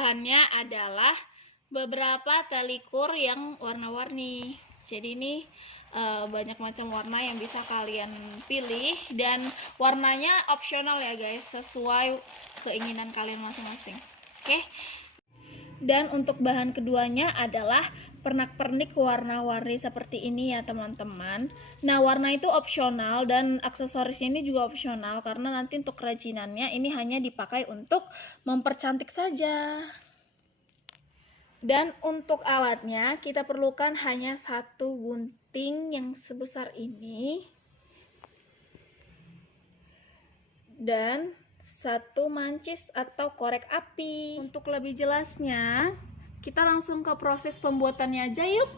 bahannya adalah beberapa telikur yang warna-warni. Jadi ini banyak macam warna yang bisa kalian pilih, dan warnanya opsional ya guys, sesuai keinginan kalian masing-masing. Oke. Dan untuk bahan keduanya adalah pernak-pernik warna-warni seperti ini ya teman-teman. Nah, warna itu opsional dan aksesorisnya ini juga opsional, karena nanti untuk kerajinannya ini hanya dipakai untuk mempercantik saja. Dan untuk alatnya kita perlukan hanya satu gunting yang sebesar ini dan satu mancis atau korek api. Untuk lebih jelasnya, kita langsung ke proses pembuatannya aja yuk.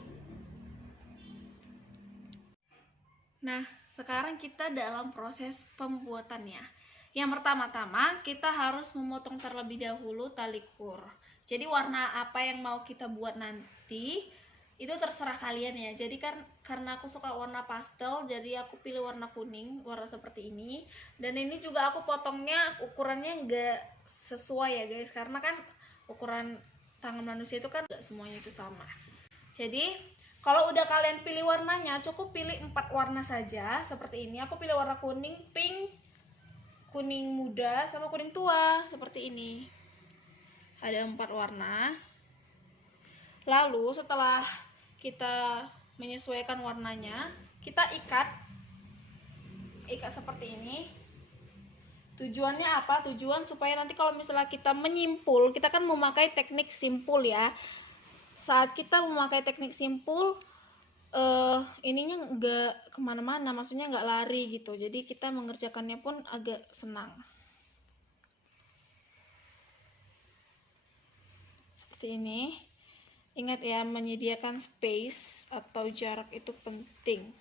Nah, sekarang kita dalam proses pembuatannya. Yang pertama-tama kita harus memotong terlebih dahulu tali kur. Jadi warna apa yang mau kita buat nanti itu terserah kalian ya. Jadi kan karena aku suka warna pastel, jadi aku pilih warna kuning, warna seperti ini. Dan ini juga aku potongnya ukurannya nggak sesuai ya guys, karena kan ukuran tangan manusia itu kan nggak semuanya itu sama. Jadi kalau udah kalian pilih warnanya, cukup pilih 4 warna saja seperti ini. Aku pilih warna kuning, pink, kuning muda, sama kuning tua seperti ini. Ada 4 warna. Lalu setelah kita menyesuaikan warnanya, kita ikat seperti ini. Tujuannya apa? Tujuan supaya nanti kalau misalnya kita menyimpul, kita kan memakai teknik simpul ya. Saat kita memakai teknik simpul, ininya nggak kemana-mana, maksudnya nggak lari gitu. Jadi kita mengerjakannya pun agak senang. Seperti ini. Ingat ya, menyediakan space atau jarak itu penting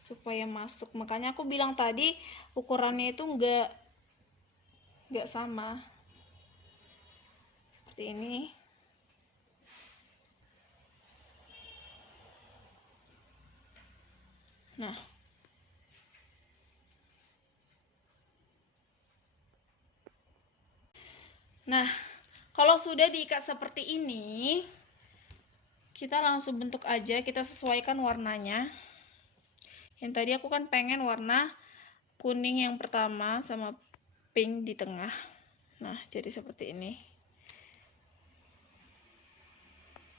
supaya masuk. Makanya aku bilang tadi ukurannya itu nggak sama. Seperti ini. Nah, kalau sudah diikat seperti ini, kita langsung bentuk aja, kita sesuaikan warnanya. Yang tadi aku kan pengen warna kuning yang pertama sama pink di tengah. Nah, jadi seperti ini.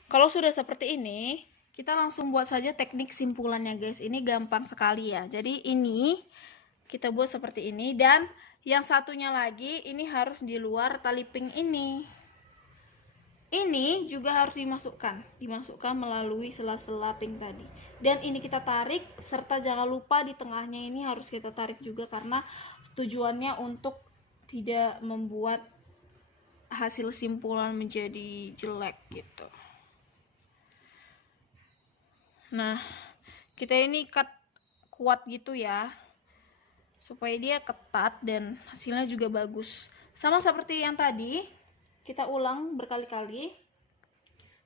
Kalau sudah seperti ini, kita langsung buat saja teknik simpulannya guys. Ini gampang sekali ya. Jadi ini kita buat seperti ini, dan yang satunya lagi ini harus di luar tali pink ini. Ini juga harus dimasukkan melalui sela-sela pink tadi. Dan ini kita tarik, serta jangan lupa di tengahnya ini harus kita tarik juga, karena tujuannya untuk tidak membuat hasil simpulan menjadi jelek gitu. Nah, kita ini ikat kuat gitu ya, supaya dia ketat dan hasilnya juga bagus. Sama seperti yang tadi, kita ulang berkali-kali.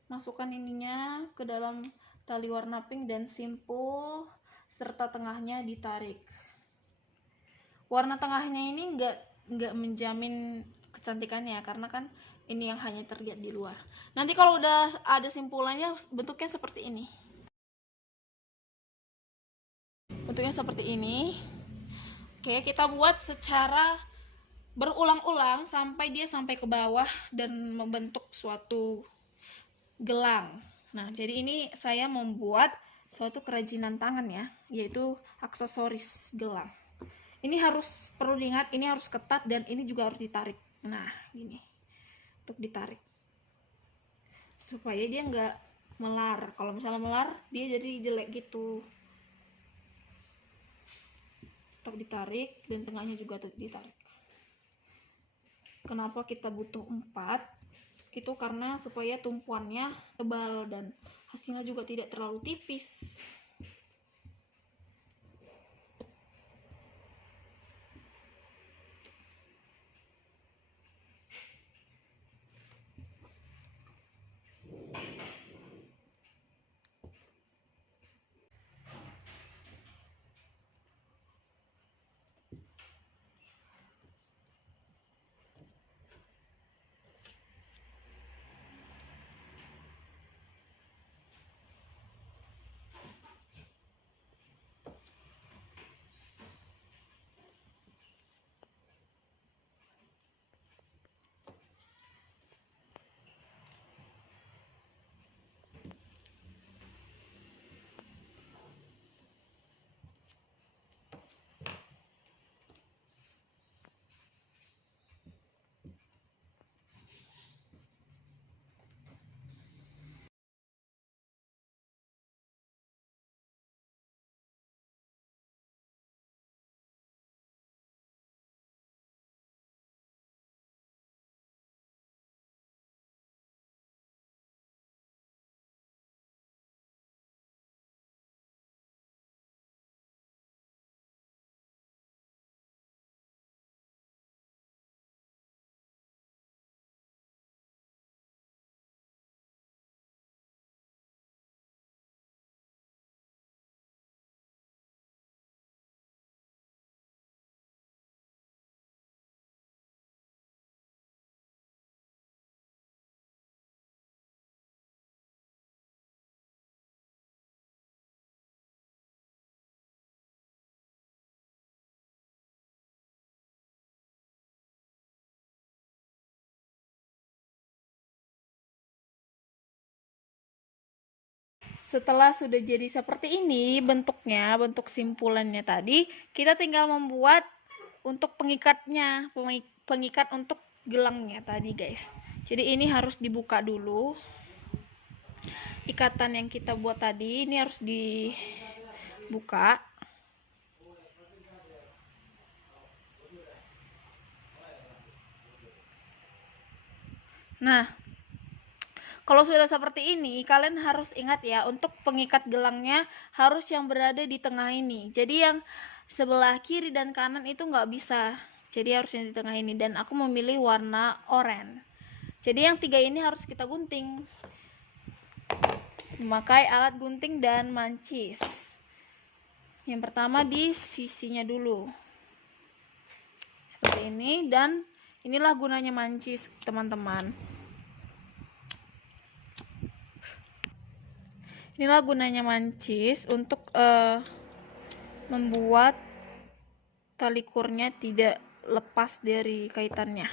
Masukkan ininya ke dalam tali warna pink dan simpul, serta tengahnya ditarik. Warna tengahnya ini nggak menjamin kecantikannya, karena kan ini yang hanya terlihat di luar. Nanti kalau udah ada simpulannya, bentuknya seperti ini. Bentuknya seperti ini. Oke, kita buat secara berulang-ulang sampai dia sampai ke bawah dan membentuk suatu gelang. Nah, jadi ini saya membuat suatu kerajinan tangan ya, yaitu aksesoris gelang. Ini perlu diingat, ini harus ketat dan ini juga harus ditarik. Nah, gini. Untuk ditarik. Supaya dia nggak melar. Kalau misalnya melar, dia jadi jelek gitu. Tetap ditarik dan tengahnya juga ditarik. Kenapa kita butuh 4? Itu karena supaya tumpuannya tebal dan hasilnya juga tidak terlalu tipis. Setelah sudah jadi seperti ini bentuknya, bentuk simpulannya tadi, kita tinggal membuat untuk pengikatnya, pengikat untuk gelangnya tadi guys. Jadi ini harus dibuka dulu. Ikatan yang kita buat tadi ini harus dibuka. Nah, kalau sudah seperti ini, kalian harus ingat ya, untuk pengikat gelangnya harus yang berada di tengah ini. Jadi yang sebelah kiri dan kanan itu nggak bisa. Jadi harus yang di tengah ini. Dan aku memilih warna oranye. Jadi yang tiga ini harus kita gunting. Memakai alat gunting dan mancis. Yang pertama di sisinya dulu. Seperti ini. Dan inilah gunanya mancis, teman-teman. Inilah gunanya mancis untuk membuat tali kurnya tidak lepas dari kaitannya.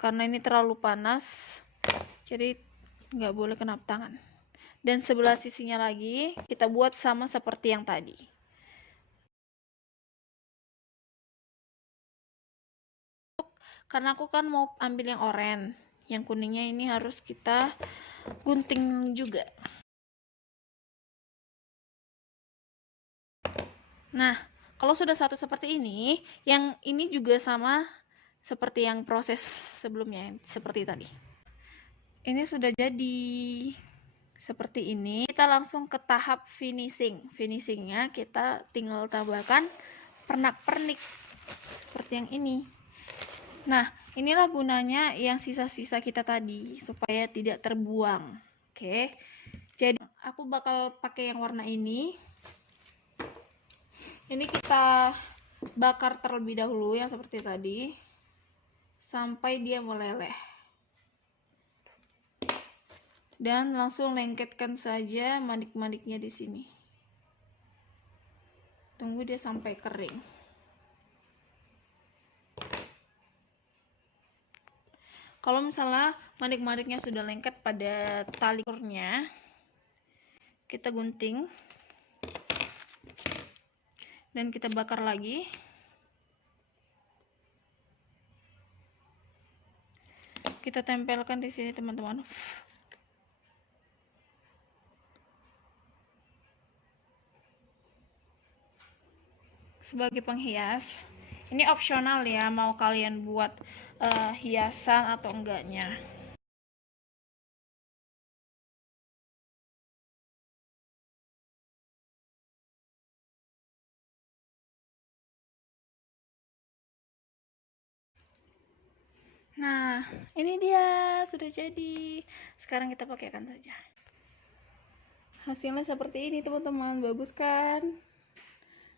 Karena ini terlalu panas, jadi nggak boleh kena tangan. Dan sebelah sisinya lagi kita buat sama seperti yang tadi. Karena aku kan mau ambil yang oranye, yang kuningnya ini harus kita gunting juga. Nah, kalau sudah satu seperti ini, yang ini juga sama seperti yang proses sebelumnya, seperti tadi. Ini sudah jadi seperti ini. Kita langsung ke tahap finishing. Finishingnya kita tinggal tambahkan pernak-pernik seperti yang ini. Nah, inilah gunanya yang sisa-sisa kita tadi supaya tidak terbuang. Oke. Jadi aku bakal pakai yang warna ini. Ini kita bakar terlebih dahulu yang seperti tadi sampai dia meleleh. Dan langsung lengketkan saja manik-maniknya di sini. Tunggu dia sampai kering. Kalau misalnya manik-maniknya sudah lengket pada tali kurnya, kita gunting dan kita bakar lagi. Kita tempelkan di sini, teman-teman. Sebagai penghias. Ini opsional ya, mau kalian buat hiasan atau enggaknya. Nah, ini dia sudah jadi. Sekarang kita pakaikan saja. Hasilnya seperti ini, teman-teman. Bagus kan?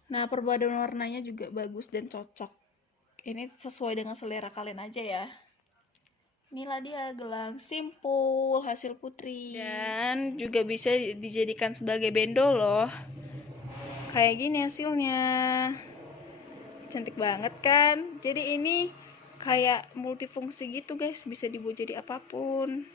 Nah, perpaduan warnanya juga bagus dan cocok. Ini sesuai dengan selera kalian aja ya. Inilah dia gelang simpul hasil Putri. Dan juga bisa dijadikan sebagai bendo loh. Kayak gini hasilnya. Cantik banget kan? Jadi ini kayak multifungsi gitu guys, bisa dibuat jadi apapun.